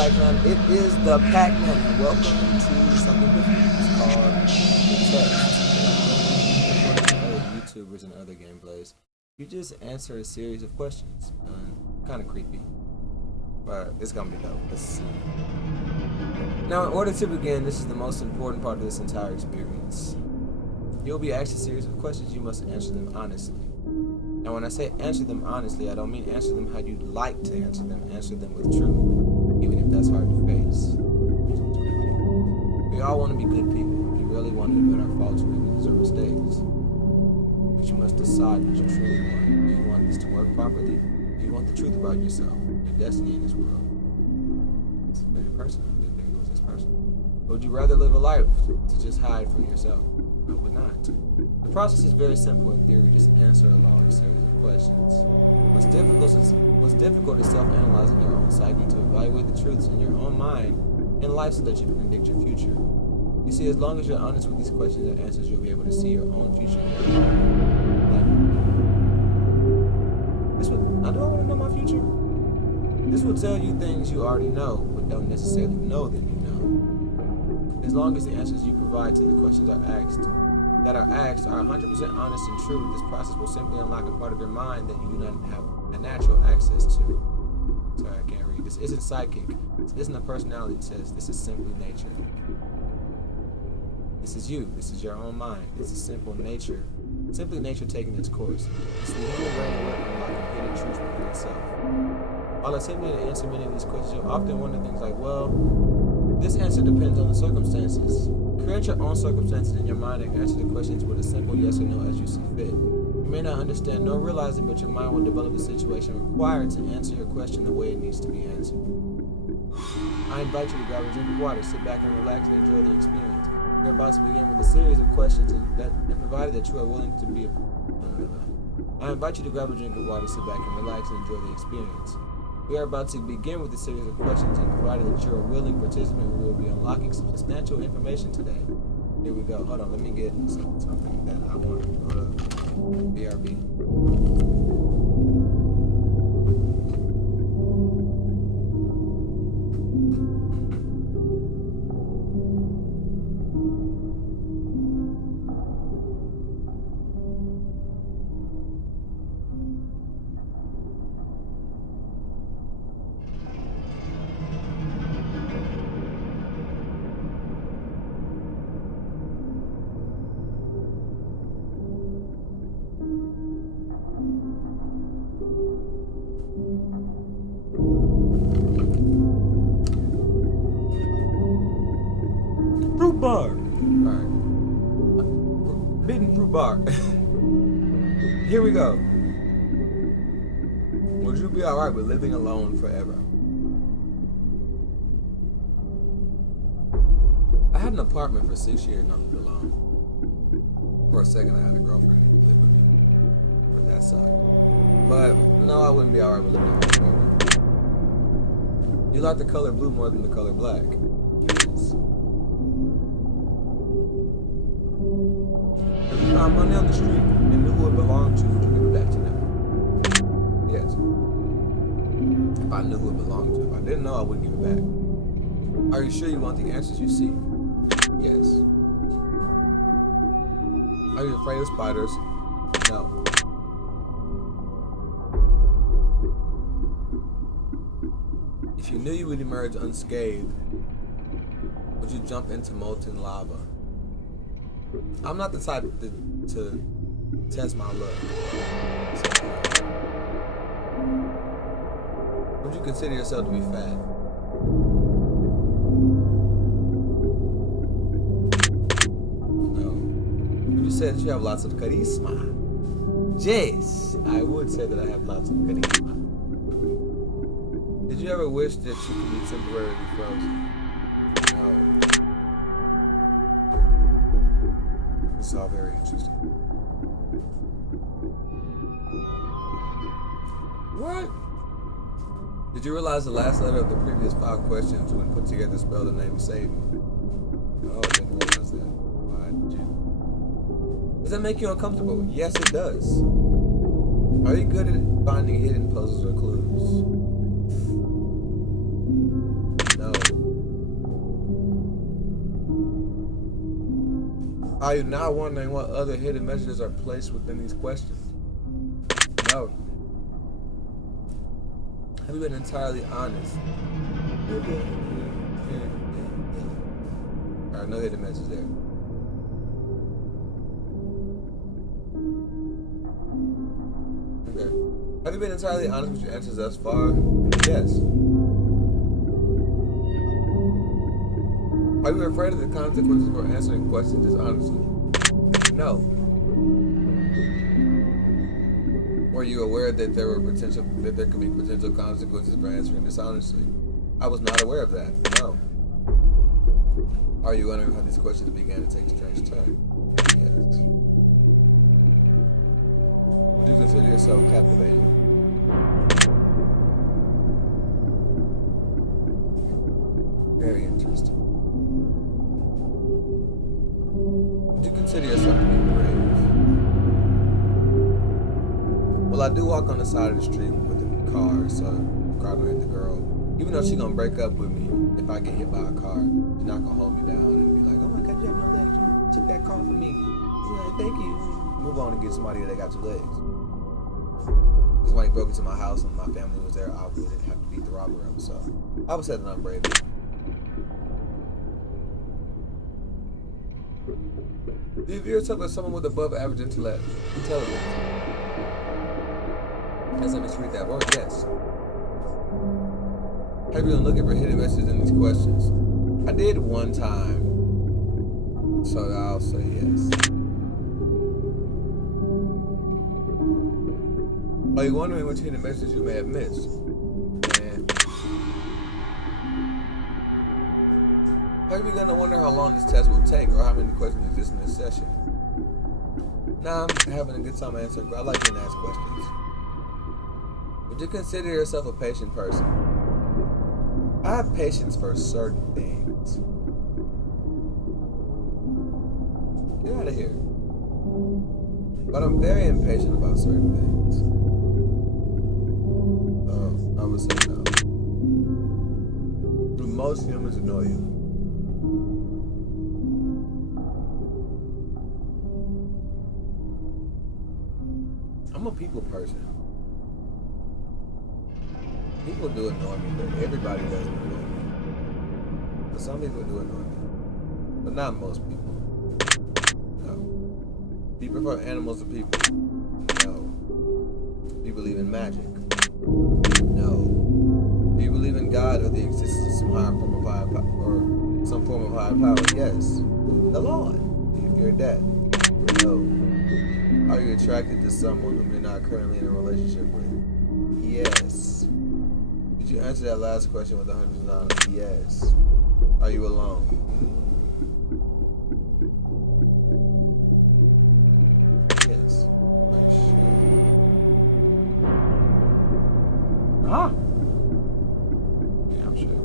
Pac-Man. It is the Pac-Man, and welcome to something different. It's called The Test. Other YouTubers and other gameplays. You just answer a series of questions. Kind of creepy, but it's gonna be dope. Let's see. Now, in order to begin, this is the most important part of this entire experience. You'll be asked a series of questions. You must answer them honestly. Now, when I say answer them honestly, I don't mean answer them how you'd like to answer them. Answer them with truth, even if that's hard to face. We all want to be good people. We really want to admit our faults or weaknesses or mistakes. But you must decide what you truly want. Do you want this to work properly? Do you want the truth about yourself, your destiny in this world? It's very personal. I didn't think it was this personal. Or would you rather live a life to just hide from yourself? I would not. The process is very simple in theory. Just answer a long series of questions. What's difficult is self-analyzing your own psyche to evaluate the truths in your own mind and life so that you can predict your future. You see, as long as you're honest with these questions and answers, you'll be able to see your own future in your life. I don't want to know my future. This will tell you things you already know, but don't necessarily know that you know. As long as the answers you provide to the questions are asked are 100% honest and true, this process will simply unlock a part of your mind that you do not have a natural access to. Sorry, I can't read. This isn't psychic. This isn't a personality test. This is simply nature. This is you. This is your own mind. This is simple nature. Simply nature taking its course. It's the human brain at work unlocking hidden truths within itself. While attempting to answer many of these questions, you'll often wonder things like, well, this answer depends on the circumstances. Create your own circumstances in your mind and answer the questions with a simple yes or no as you see fit. You may not understand nor realize it, but your mind will develop the situation required to answer your question the way it needs to be answered. I invite you to grab a drink of water, sit back and relax and enjoy the experience. We're about to begin with a series of questions and provided that you are willing to be I invite you to grab a drink of water, sit back and relax and enjoy the experience. We are about to begin with a series of questions, and provided that you're a willing participant, we will be unlocking some substantial information today. Here we go. Hold on, let me get something that I want. BRB. Fruit bar. Alright. Bitten fruit bar. Here we go. Would you be alright with living alone forever? I had an apartment for 6 years and I lived alone. For a second I had a girlfriend who lived with me. But that sucked. But no, I wouldn't be alright with living alone forever. You like the color blue more than the color black? Yes. If you found money on the street and knew who it belonged to, would you give it back to them? Yes. If I knew who it belonged to. If I didn't know, I wouldn't give it back. Are you sure you want the answers you seek? Yes. Are you afraid of spiders? No. If you knew you would emerge unscathed, would you jump into molten lava? I'm not the type to test my luck. Would you consider yourself to be fat? No. Would you say that you have lots of charisma? Yes, I would say that I have lots of charisma. Did you ever wish that you could be temporarily frozen? No. This is all very interesting. What? Did you realize the last letter of the previous 5 questions when put together spelled the name Satan? No, I didn't realize that. Why did you? Does that make you uncomfortable? Yes, it does. Are you good at finding hidden puzzles or clues? Are you now wondering what other hidden messages are placed within these questions? No. Have you been entirely honest? Alright, no hidden message there. Okay. Have you been entirely honest with your answers thus far? Yes. Are you afraid of the consequences for answering questions dishonestly? No. Were you aware that there could be potential consequences for answering dishonestly? I was not aware of that. No. Are you wondering how these questions began to take a strange turn? Yes. Do you consider yourself captivating? Very interesting. Do you consider yourself to be brave? Well, I do walk on the side of the street with the car, so the car gonna hit the girl. Even though she's gonna break up with me if I get hit by a car, she's not gonna hold me down and be like, "Oh my God, you have no legs. You took that car from me." She's like, "Thank you." Move on and get somebody that got 2 legs. If somebody broke into my house and my family was there, I would have to beat the robber up. So I would say that I'm brave. Do you view yourself as someone with above average intelligence? Yes, let me read that word. Yes. Have you been looking for hidden messages in these questions? I did one time, so I'll say yes. Are you wondering which hidden messages you may have missed? Have you begun to wonder how long this test will take or how many questions exist in this session? Nah, I'm having a good time answering. I like getting asked questions. Would you consider yourself a patient person? I have patience for certain things. Get out of here. But I'm very impatient about certain things. I would say no. Do most humans annoy you? I'm a people person. People do annoy me, but everybody doesn't annoy me. But some people do annoy me. But not most people. No. Do you prefer animals to people? No. Do you believe in magic? No. Do you believe in God or the existence of some form of higher power? Yes. The Lord. Do you fear death? No. Are you attracted to someone whom you're not currently in a relationship with? Yes. Did you answer that last question with 100%? Yes. Are you alone? Yes. Are you sure? Huh? Yeah, I'm sure.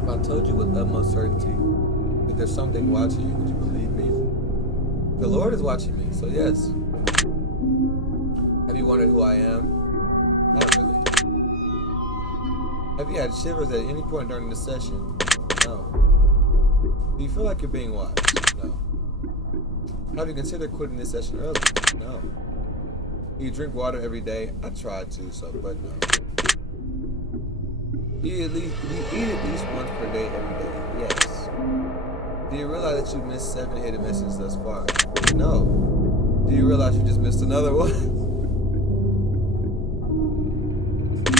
If I told you with utmost certainty that there's something watching you, would you believe me? The Lord is watching me, so yes. Have you wondered who I am? Not really. Have you had shivers at any point during the session? No. Do you feel like you're being watched? No. Have you considered quitting this session early? No. Do you drink water every day? I try to, but no. Do you eat at least once per day every day? Yes. Do you realize that you missed 7 hidden messages thus far? No. Do you realize you just missed another one?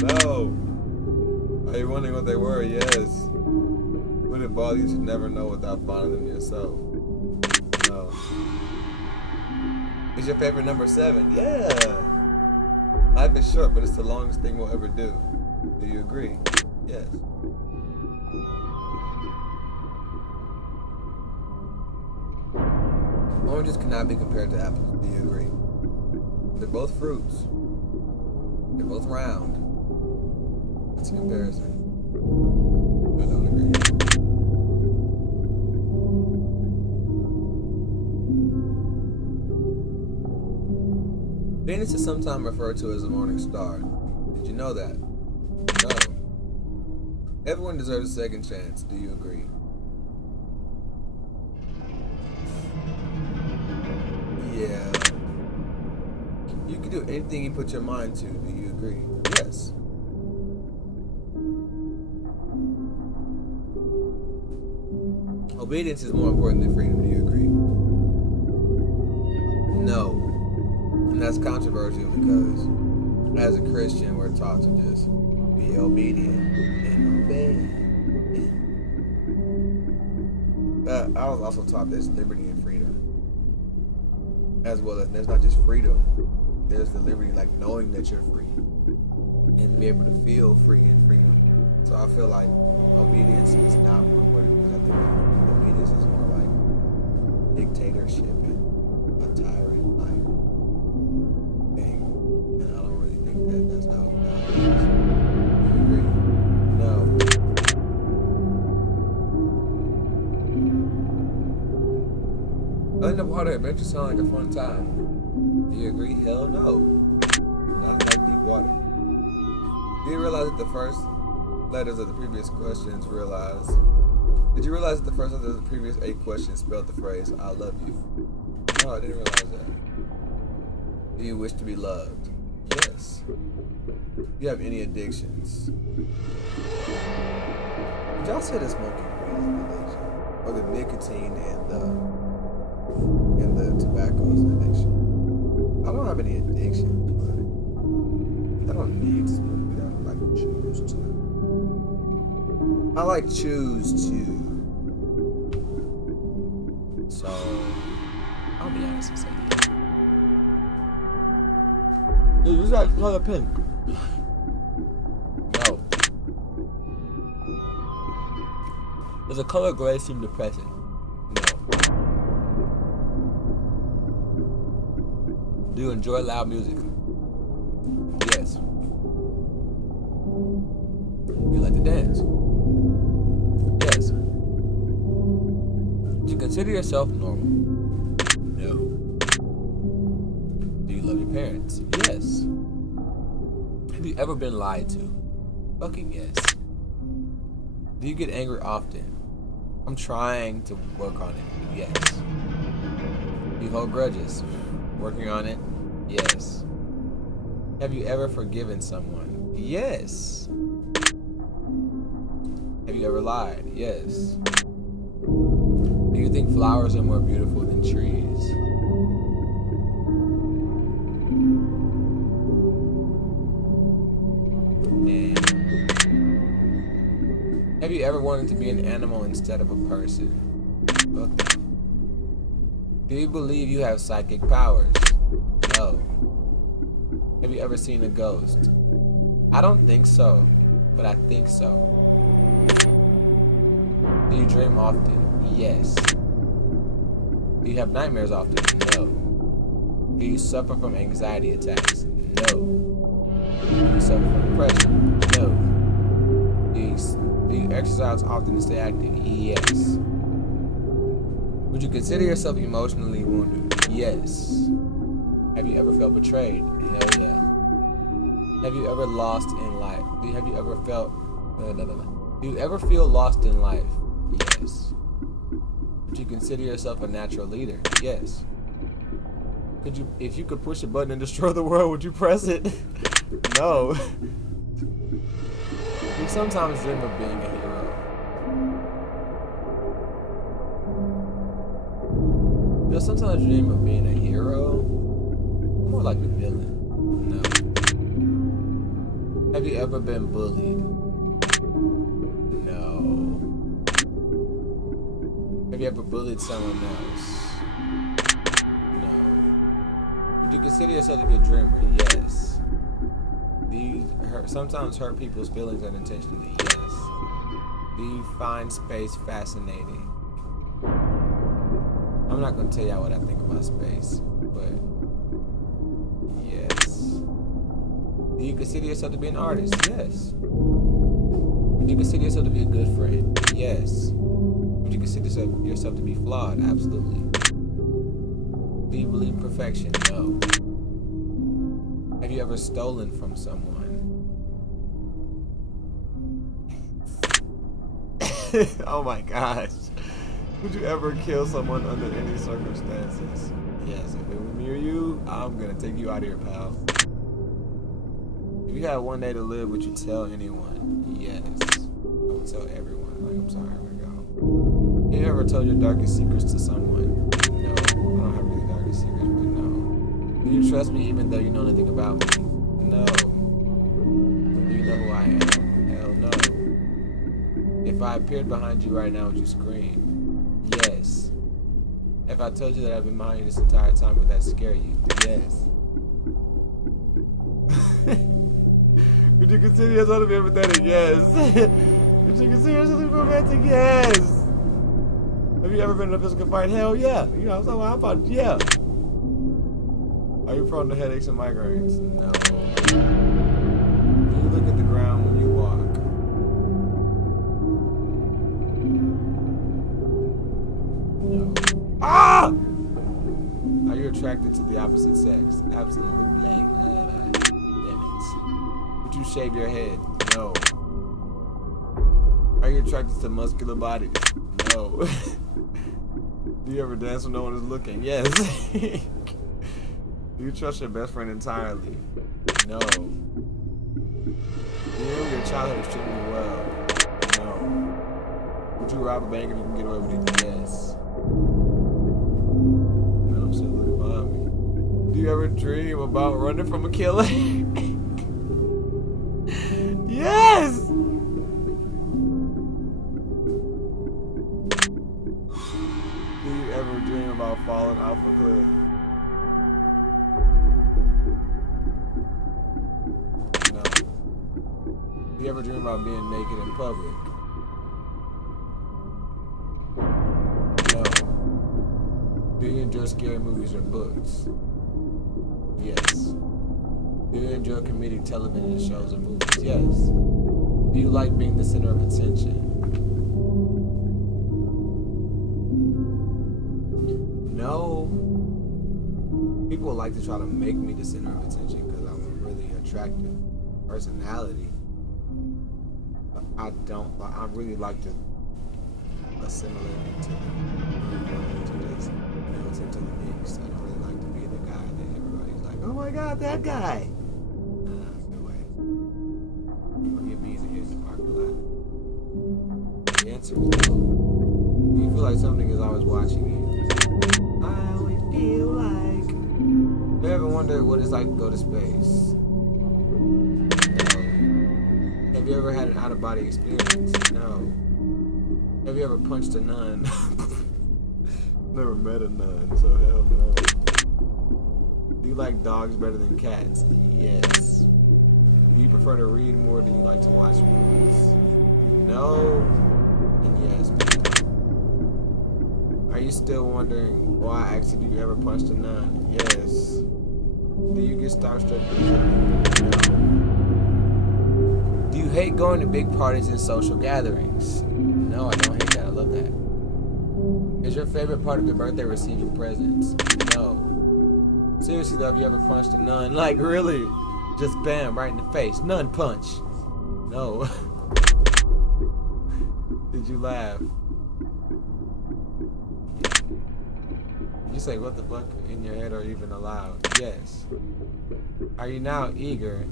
No. Are you wondering what they were? Yes. Would it bother you to never know without finding them yourself? No. Is your favorite number 7? Yeah. Life is short, but it's the longest thing we'll ever do. Do you agree? Yes. Oranges cannot be compared to apples. Do you agree? They're both fruits. They're both round. It's a comparison. I don't agree. Venus is sometimes referred to as a morning star. Did you know that? No. Everyone deserves a second chance. Do you agree? Yeah. You can do anything you put your mind to. Do you agree? Yes. Obedience is more important than freedom. Do you agree? No. And that's controversial because as a Christian, we're taught to just be obedient and obey. But I was also taught there's liberty and freedom. As well as there's not just freedom, there's the liberty, like knowing that you're free and be able to feel free in freedom. So I feel like obedience is not more important because I think obedience is more like dictatorship and a tyrant like thing. And I don't really think that that's how God is. You agree? No. Letting the water adventure sound like a fun time. Do you agree? Hell no. Not like deep water. Do you realize that the first letters of the previous questions Did you realize that the first letters of the previous 8 questions spelled the phrase, I love you? No, I didn't realize that. Do you wish to be loved? Yes. Do you have any addictions? Did y'all say that smoking weed is an addiction? Or the nicotine and the tobacco is an addiction? I don't have any addictions, but I don't need to smoke weed. I like choose to. I like choose to. So I'll be honest and say yeah. dude, use that color pink. No. Does the color gray seem depressing? No. Do you enjoy loud music? Yes. Do you like to dance? Yes. Do you consider yourself normal? No. Do you love your parents? Yes. Have you ever been lied to? Fucking yes. Do you get angry often? I'm trying to work on it. Yes. Do you hold grudges? Working on it? Yes. Have you ever forgiven someone? Yes. Have you ever lied? Yes. Do you think flowers are more beautiful than trees? And have you ever wanted to be an animal instead of a person? Okay. Do you believe you have psychic powers? No. Have you ever seen a ghost? I don't think so, but I think so. Do you dream often? Yes. Do you have nightmares often? No. Do you suffer from anxiety attacks? No. Do you suffer from depression? No. Do you exercise often to stay active? Yes. Would you consider yourself emotionally wounded? Yes. Have you ever felt betrayed? Hell yeah. Have you ever lost in life? Do you ever feel lost in life? Yes. Would you consider yourself a natural leader? Yes. If you could push a button and destroy the world, would you press it? No. You sometimes dream of being a hero. Do you sometimes dream of being a hero? More like a villain. No. Have you ever been bullied? No. Have you ever bullied someone else? No. Would you consider yourself to be a dreamer? Yes. Do you sometimes hurt people's feelings unintentionally? Yes. Do you find space fascinating? I'm not going to tell y'all what I think about space, but yes. Do you consider yourself to be an artist? Yes. Would you consider yourself to be a good friend? Yes. Would you consider yourself to be flawed? Absolutely. Do you believe in perfection? No. Have you ever stolen from someone? Oh my gosh. Would you ever kill someone under any circumstances? Yes, if it were me or you, I'm gonna take you out of here, pal. If you had one day to live, would you tell anyone? Yes. I would tell everyone. Like, I'm sorry, I'm gonna go. You ever told your darkest secrets to someone? No. I don't have really darkest secrets, but no. Do you trust me even though you know nothing about me? No. Do you know who I am? Hell no. If I appeared behind you right now, would you scream? Yes. If I told you that I've been behind you this entire time, would that scare you? Yes. Would you consider yourself to be empathetic? Yes. Would you consider yourself to be romantic? Yes. Have you ever been in a physical fight? Hell yeah. You know, so how about yeah? Are you prone to headaches and migraines? No. Do you look at the ground when you walk? No. Ah! Are you attracted to the opposite sex? Absolutely. Damn it. Would you shave your head? No. Are you attracted to muscular bodies? No. Do you ever dance when no one is looking? Yes. Do you trust your best friend entirely? No. Do you remember your childhood extremely well? No. Would you rob a bank if you can get away with it? Yes. No, absolutely behind me. Do you ever dream about running from a killer? Yes! Do you ever dream about falling off a cliff? No. Do you ever dream about being naked in public? No. Do you enjoy scary movies or books? Yes. Do you enjoy comedic television shows or movies? Yes. Do you like being the center of attention? No. People like to try to make me the center of attention because I'm a really attractive personality. But I don't. I really like to assimilate into just melt into the mix. I don't really like to be the guy that everybody's like, oh my god, that guy. No way. You're gonna get me in the parking lot. The answer is no. Do you feel like something is always watching you? I only feel like. Have you ever wondered what it's like to go to space? No. Have you ever had an out-of-body experience? No. Have you ever punched a nun? Never met a nun, so hell no. Do you like dogs better than cats? Yes. Do you prefer to read more than you like to watch movies? No. And yes. Are you still wondering why I asked you, do you ever punched a nun? Yes. Do you get starstruck easily? No. Do you hate going to big parties and social gatherings? No, I don't hate that. I love that. Is your favorite part of your birthday receiving presents? No. Seriously though, have you ever punched a nun? Like really? Just bam, right in the face. Nun punch. No. Did you laugh? Did you say what the fuck in your head or even aloud? Yes. Are you now eager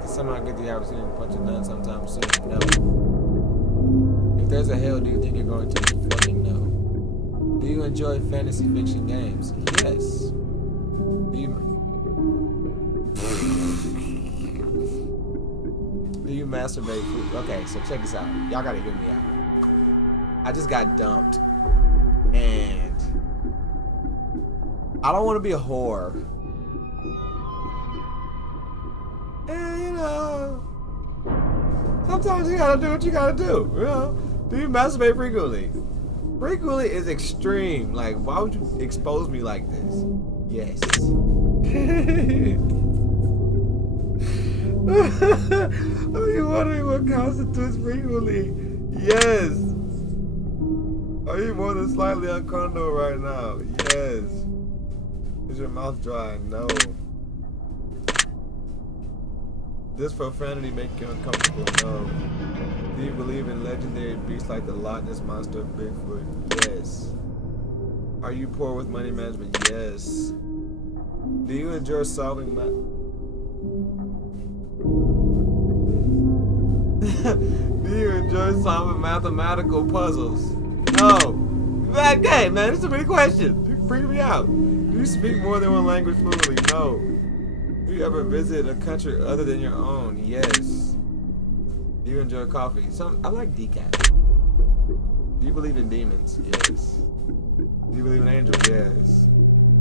to somehow get the opportunity to punch a nun sometime soon? No. If there's a hell, do you think you're going to? Fucking no. Do you enjoy fantasy fiction games? Yes. Do you masturbate? Okay, so check this out. Y'all gotta hear me out. I just got dumped, and I don't want to be a whore. And you know, sometimes you gotta do what you gotta do. You know, do you masturbate frequently? Frequently is extreme. Like, why would you expose me like this? Yes. Are you wondering what constitutes frequently? Yes. Are you more than slightly uncomfortable right now? Yes. Is your mouth dry? No. Does profanity make you uncomfortable? No. Do you believe in legendary beasts like the Loch Ness Monster of Bigfoot? Yes. Are you poor with money management? Yes. Do you enjoy solving Do you enjoy solving mathematical puzzles? No. Bad game, man. There's too many questions. You freak me out. Do you speak more than one language fluently? No. Do you ever visit a country other than your own? Yes. Do you enjoy coffee? I like decaf. Do you believe in demons? Yes. Do you believe in angels? Yes.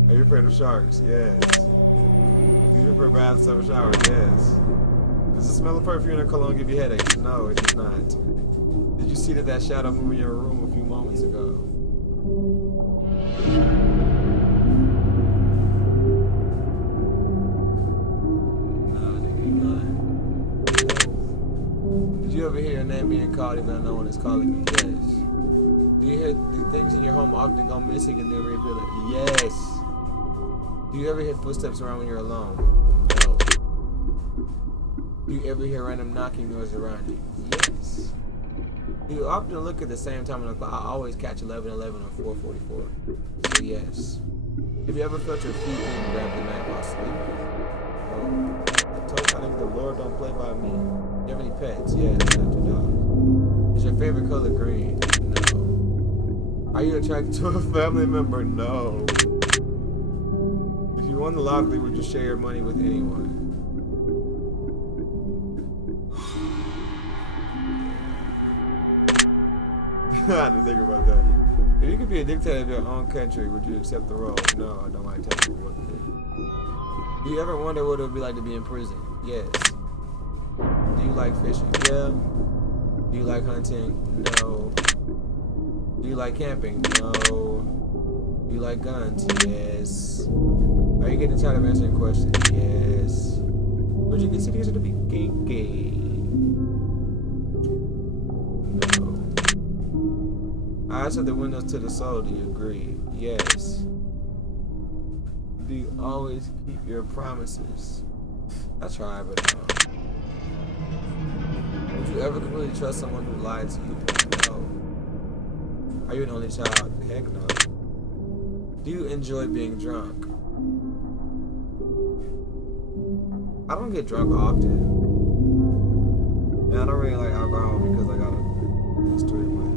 Are you afraid of sharks? Yes. Do you prefer baths over showers? Yes. Does the smell of perfume or cologne give you headaches? No, it does not. Did you see that shadow move in your room a few moments ago? Did you ever hear your name being called even though no one is calling you? Yes. Do you hear the things in your home often go missing and then reappear? Yes. Do you ever hear footsteps around when you're alone? No. Do you ever hear random knocking noise around you? Yes. Do you often look at the same time on the clock? I always catch 11:11 or 4:44. So yes. Have you ever felt your feet being grabbed at night while sleeping? No. I told you the Lord don't play by me. You have any pets? Yes, I have 2 dogs. Is your favorite color green? No. Are you attracted to a family member? No. If you won the lottery, would you share your money with anyone? I had to think about that. If you could be a dictator of your own country, would you accept the role? No, I don't like telling people what to do. Do you ever wonder what it would be like to be in prison? Yes. Do you like fishing? Yeah. Do you like hunting? No. Do you like camping? No. Do you like guns? Yes. Are you getting tired of answering questions? Yes. Would you consider yourself to be kinky? No. Eyes are the windows to the soul. Do you agree? Yes. Do you always keep your promises? I try, but no. Would you ever completely trust someone who lied to you? No. Are you an only child? Heck no. Do you enjoy being drunk? I don't get drunk often. And I don't really like alcohol because I got a history with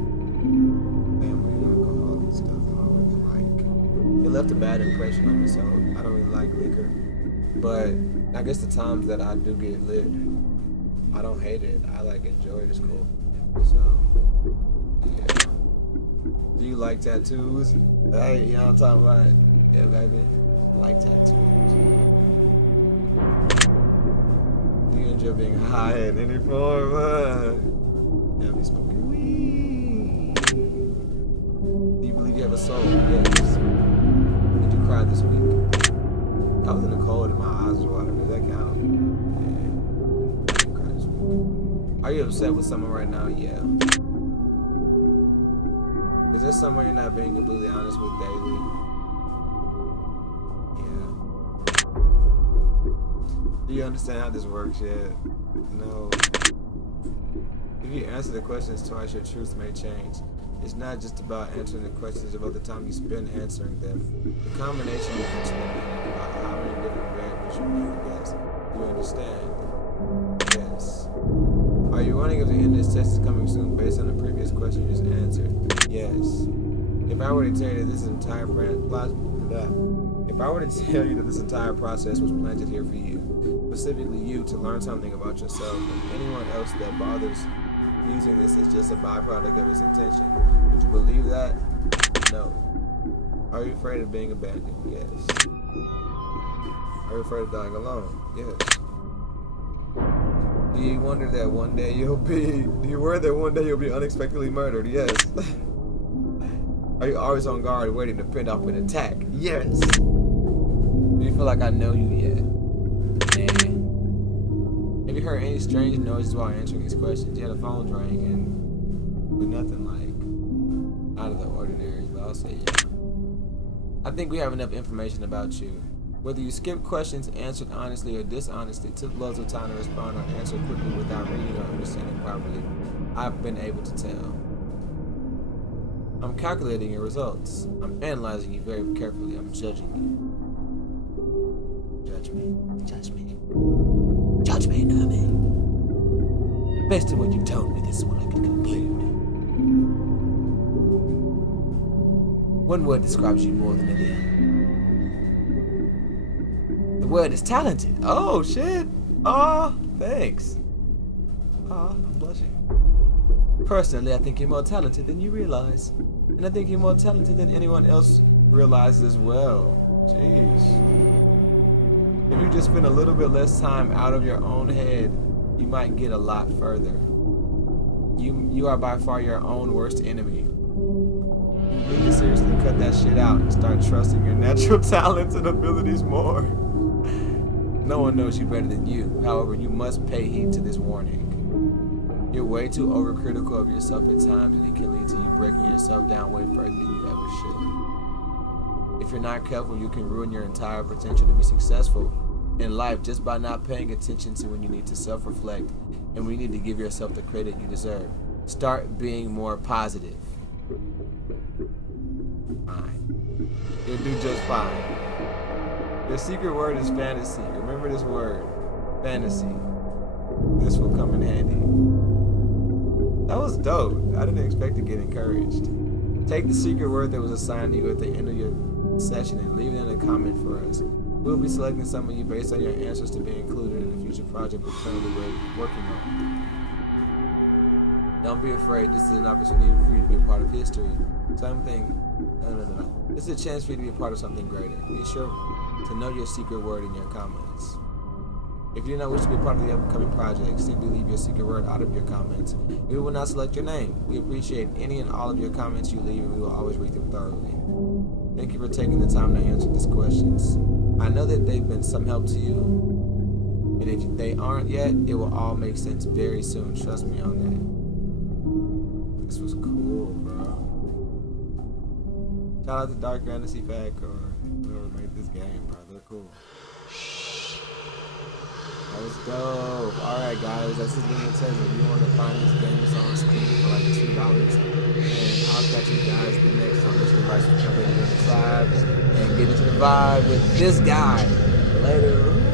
family and alcohol and stuff. I don't really like. It left a bad impression on me, so I don't really like liquor. But I guess the times that I do get lit, I don't hate it. I like enjoy it. It's cool. So, yeah. Do you like tattoos? Hey, you know what I'm talking about? Yeah, baby. I like tattoos. Do you enjoy being high in any form? Yeah, be smoking weed. Do you believe you have a soul? Yes. Did you cry this week? I was in the cold and my eyes were watering. Does that count? Yeah. I didn't cry this week. Are you upset with someone right now? Yeah. Is there someone you're not being completely honest with daily? Yeah. Do you understand how this works yet? No. If you answer the questions twice, your truth may change. It's not just about answering the questions, it's about the time you spend answering them. The combination you answer them in, about how many different variables you need to guess. Do you understand? Yes. Are you wondering if the end of this test is coming soon based on the previous question you just answered? Yes. If I were to tell you that this entire process was planted here for you, specifically you, to learn something about yourself, and anyone else that bothers using this is just a byproduct of its intention, would you believe that? No. Are you afraid of being abandoned? Yes. Are you afraid of dying alone? Yes. Do you worry that one day you'll be unexpectedly murdered? Yes. Are you always on guard waiting to fend off an attack? Yes. Do you feel like I know you yet? Nah. Have you heard any strange noises while answering these questions? You had a phone ring and with nothing like out of the ordinary, but I'll say yeah. I think we have enough information about you. Whether you skip questions answered honestly or dishonestly, took loads of time to respond or answer quickly without reading or understanding properly, I've been able to tell. I'm calculating your results. I'm analyzing you very carefully. I'm judging you. Judge me. Judge me. Judge me, Nami. Based on what you told me, this is what I can conclude. One word describes you more than any other. The word is talented. Oh, shit. Aw, thanks. Aw, I'm blushing. Personally, I think you're more talented than you realize. And I think you're more talented than anyone else realizes as well. Jeez. If you just spend a little bit less time out of your own head, you might get a lot further. You are by far your own worst enemy. You need to seriously cut that shit out and start trusting your natural talents and abilities more. No one knows you better than you. However, you must pay heed to this warning. You're way too overcritical of yourself at times, and it can lead to you breaking yourself down way further than you ever should. If you're not careful, you can ruin your entire potential to be successful in life just by not paying attention to when you need to self-reflect and when you need to give yourself the credit you deserve. Start being more positive. Fine. You'll do just fine. Your secret word is fantasy. Remember this word. Fantasy. This will come in handy. That was dope. I didn't expect to get encouraged. Take the secret word that was assigned to you at the end of your session and leave it in a comment for us. We'll be selecting some of you based on your answers to be included in a future project we're currently working on. Don't be afraid. This is an opportunity for you to be a part of history. Something. No. This is a chance for you to be a part of something greater. Be sure to know your secret word in your comments. If you do not wish to be a part of the upcoming project, simply leave your secret word out of your comments. We will not select your name. We appreciate any and all of your comments you leave, and we will always read them thoroughly. Thank you for taking the time to answer these questions. I know that they've been some help to you, and if they aren't yet, it will all make sense very soon. Trust me on that. This was cool, bro. Shout out to Dark Fantasy Pack or whoever made this game, bro. They're cool. That was dope. Alright guys, this has been Nintendo. If you want to find this game, it's on Steam for like $2. And I'll catch you guys the next time. This is Rice for jumping into the vibe and get into the vibe with this guy. Later.